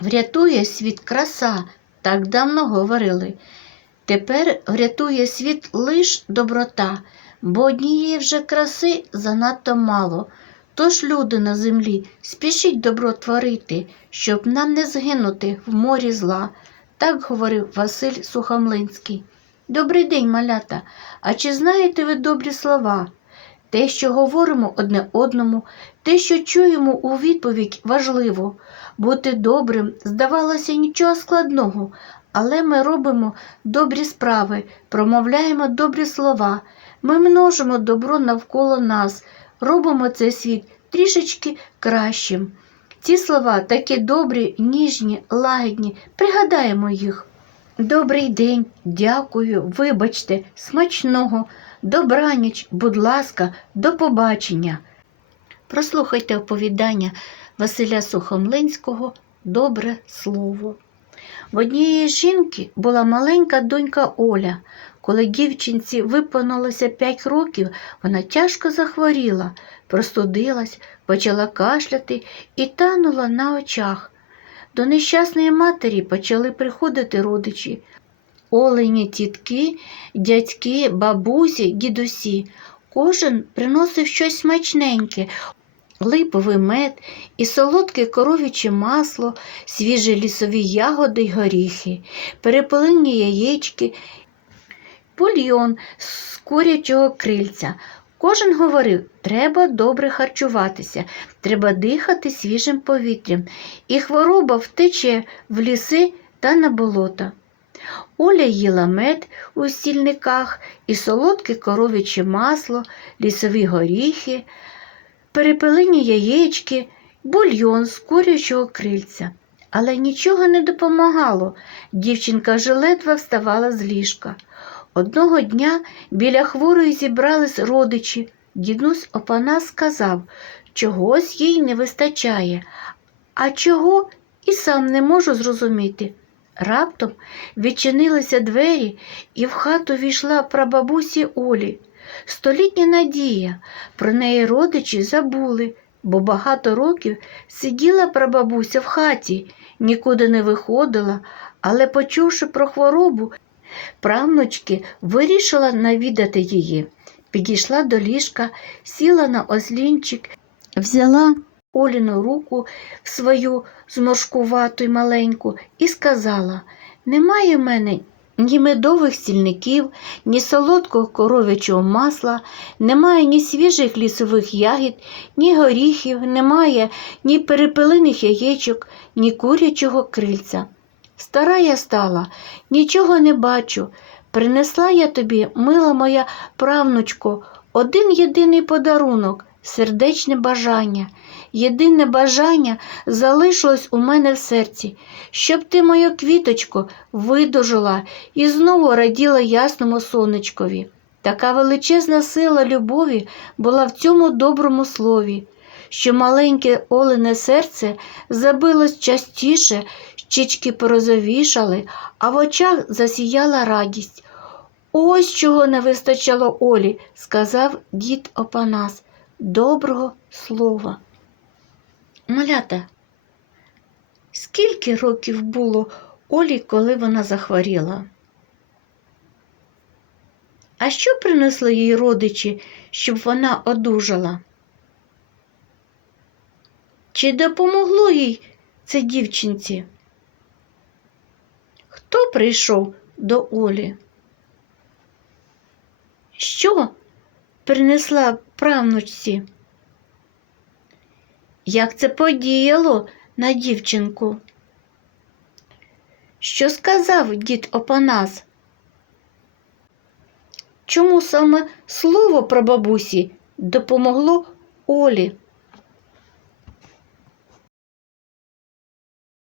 врятує світ краса, так давно говорили. Тепер врятує світ лиш доброта, бо однієї вже краси занадто мало. Тож, люди на землі, спішіть добро творити, щоб нам не згинути в морі зла. Так говорив Василь Сухомлинський. Добрий день, малята. А чи знаєте ви добрі слова? Те, що говоримо одне одному, те, що чуємо у відповідь, важливо. Бути добрим здавалося нічого складного, але ми робимо добрі справи, промовляємо добрі слова, ми множимо добро навколо нас, робимо цей світ трішечки кращим. Ці слова такі добрі, ніжні, лагідні, пригадаємо їх. Добрий день, дякую, вибачте, смачного, добраніч, будь ласка, до побачення. Прослухайте оповідання Василя Сухомлинського Добре слово. В однієї жінки була маленька донька Оля. Коли дівчинці виповнилося 5 років, вона тяжко захворіла, простудилась, почала кашляти і танула на очах. До нещасної матері почали приходити родичі. Олені тітки, дядьки, бабусі, дідусі. Кожен приносив щось смачненьке, липовий мед і солодке коров'яче масло, свіжі лісові ягоди й горіхи, перепелині яєчки, бульйон з курячого крильця. Кожен говорив, треба добре харчуватися, треба дихати свіжим повітрям, і хвороба втече в ліси та на болота. Оля їла мед у стільниках і солодке коров'яче масло, лісові горіхи, перепелині яєчки, бульйон з курячого крильця. Але нічого не допомагало. Дівчинка вже ледве вставала з ліжка. Одного дня біля хворої зібрались родичі. Дідусь Опанас сказав, чогось їй не вистачає, а чого і сам не можу зрозуміти. Раптом відчинилися двері, і в хату війшла прабабусі Олі. Столітня надія, про неї родичі забули, бо багато років сиділа прабабуся в хаті, нікуди не виходила, але, почувши про хворобу, правнучки вирішила навідати її. Підійшла до ліжка, сіла на ослінчик, взяла Оліну руку в свою зморшкувату й маленьку і сказала: Немає в мене ні медових стільників, ні солодкого коров'ячого масла, немає ні свіжих лісових ягід, ні горіхів, немає ні перепелиних яєчок, ні курячого крильця. Стара я стала, нічого не бачу. Принесла я тобі, мила моя правнучко, один єдиний подарунок, сердечне бажання. Єдине бажання залишилось у мене в серці, щоб ти, моя квіточко, видужила і знову раділа ясному сонечкові. Така величезна сила любові була в цьому доброму слові, що маленьке олене серце забилось частіше, щічки порозовішали, а в очах засіяла радість. Ось чого не вистачало Олі, сказав дід Опанас. Доброго слова. Малята, скільки років було Олі, коли вона захворіла? А що принесли їй родичі, щоб вона одужала? Чи допомогло їй це дівчинці? Хто прийшов до Олі? Що принесла правнучці? Як це подіяло на дівчинку? Що сказав дід Опанас? Чому саме слово про бабусі допомогло Олі?